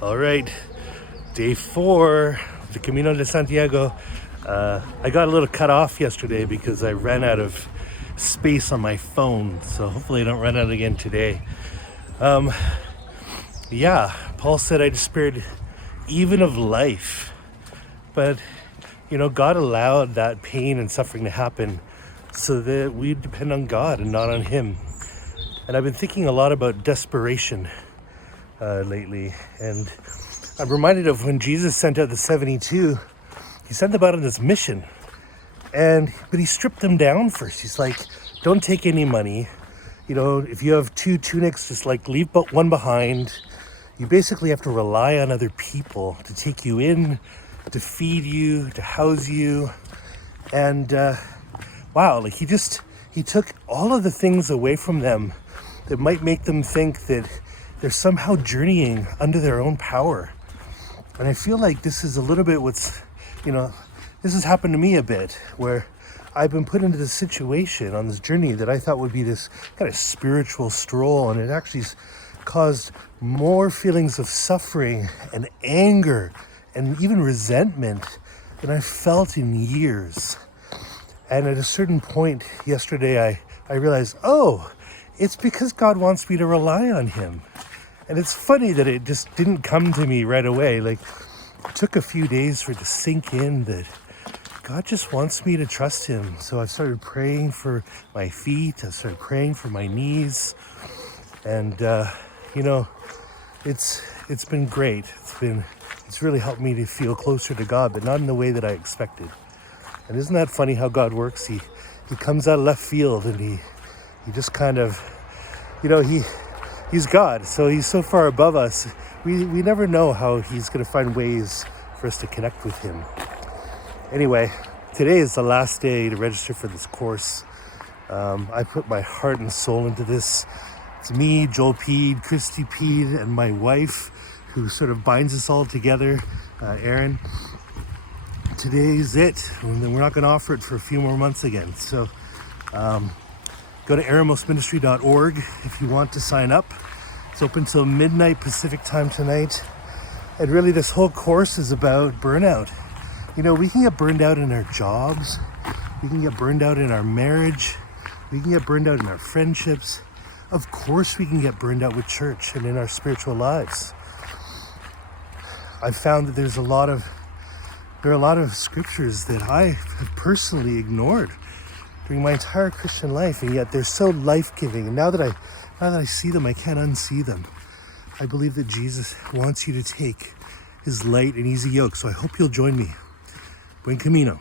All right, day 4 of the Camino de Santiago. I got a little cut off yesterday because I ran out of space on my phone, so hopefully I don't run out again today. Yeah, Paul said I despaired even of life, but God allowed that pain and suffering to happen so that we depend on God and not on him. And I've been thinking a lot about desperation lately, and I'm reminded of when Jesus sent out the 72. He sent them out on this mission, but he stripped them down first. He's like, don't take any money. If you have 2 tunics, just leave but one behind. You basically have to rely on other people to take you in, to feed you, to house you. And wow, he took all of the things away from them that might make them think that they're somehow journeying under their own power. And I feel like this is a little bit this has happened to me a bit, where I've been put into this situation on this journey that I thought would be this kind of spiritual stroll, and it actually caused more feelings of suffering and anger and even resentment than I've felt in years. And at a certain point yesterday, I realized, it's because God wants me to rely on him. And it's funny that it just didn't come to me right away. It took a few days for it to sink in that God just wants me to trust him. So I started praying for my feet. I started praying for my knees. And, it's been great. It's really helped me to feel closer to God, but not in the way that I expected. And isn't that funny how God works? He comes out of left field, and he just kind of, he's God. So he's so far above us. We never know how he's going to find ways for us to connect with him. Anyway, today is the last day to register for this course. I put my heart and soul into this. It's me, Joel Pede, Christy Pede, and my wife, who sort of binds us all together, Erin. Today's it, and then we're not going to offer it for a few more months again. So go to eremosministry.org if you want to sign up. It's open till midnight Pacific time tonight. And really, this whole course is about burnout. We can get burned out in our jobs. We can get burned out in our marriage. We can get burned out in our friendships. Of course, we can get burned out with church and in our spiritual lives. I've found that there are a lot of scriptures that I have personally ignored during my entire Christian life, and yet they're so life-giving. And now that I see them, I can't unsee them. I believe that Jesus wants you to take his light and easy yoke. So I hope you'll join me. Buen Camino.